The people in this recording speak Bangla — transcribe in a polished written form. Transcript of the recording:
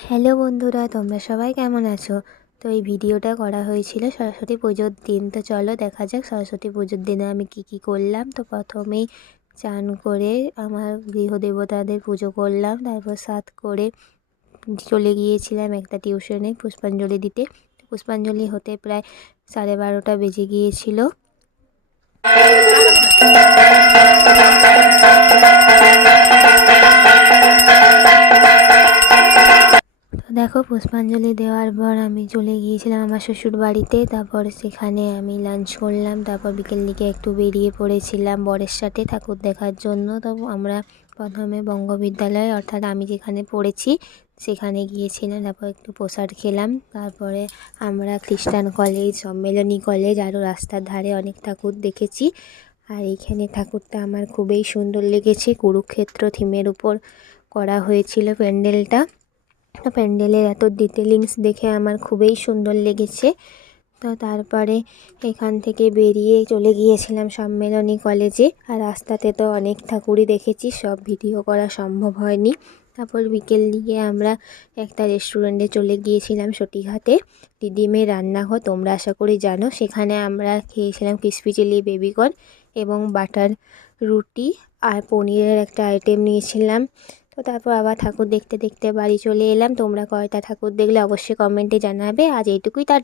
হ্যালো বন্ধুরা, তোমরা সবাই কেমন আছো? তো এই ভিডিওটা করা হয়েছিল সরস্বতী পুজোর দিন। তো চলো দেখা যাক সরস্বতী পুজোর দিনে আমি কি করলাম। তো প্রথমেই চান করে আমার গৃহদেবতাদের পুজো করলাম, তারপর সাত করে চলে গিয়েছিলাম একটা টিউশনে পুষ্পাঞ্জলি দিতে। পুষ্পাঞ্জলি হতে প্রায় 12:30 বেজে গিয়েছিল। দেখো, পুষ্পাঞ্জলি দেওয়ার পর আমি চলে গিয়েছিলাম আমার শ্বশুর বাড়িতে। তারপর সেখানে আমি লাঞ্চ করলাম। তারপর বিকেল দিকে একটু বেরিয়ে পড়েছিলাম বরের সাথে ঠাকুর দেখার জন্য। তো আমরা প্রথমে বঙ্গবিদ্যালয়, অর্থাৎ আমি যেখানে পড়েছি সেখানে গিয়েছিলাম। তারপর একটু প্রসাদ খেলাম। তারপরে আমরা খ্রিস্টান কলেজ, সম্মেলনী কলেজ, আরও রাস্তার ধারে অনেক ঠাকুর দেখেছি। আর এইখানে ঠাকুরটা আমার খুবই সুন্দর লেগেছে। কুরুক্ষেত্র থিমের উপর করা হয়েছিল প্যান্ডেলটা। তো প্যান্ডেলের এত ডিটেলিংস দেখে আমার খুবই সুন্দর লেগেছে। তো তারপরে এখান থেকে বেরিয়ে চলে গিয়েছিলাম সম্মেলনী কলেজে। আর রাস্তাতে তো অনেক ঠাকুরই দেখেছি, সব ভিডিও করা সম্ভব হয়নি। তারপর বিকেল দিকে আমরা একটা রেস্টুরেন্টে চলে গিয়েছিলাম সতীঘাটে, দিদিমের রান্নাঘর, তোমরা আশা করি জানো। সেখানে আমরা খেয়েছিলাম ক্রিসপি চিলি বেবিকর্ন এবং বাটার রুটি আর পনিরের একটা আইটেম নিয়েছিলাম। তো তারপর আবার ঠাকুর দেখতে দেখতে বাড়ি চলে এলাম। তোমরা কয়টা ঠাকুর দেখলে অবশ্যই কমেন্টে জানাবে। আজ এইটুকুই, টাটা।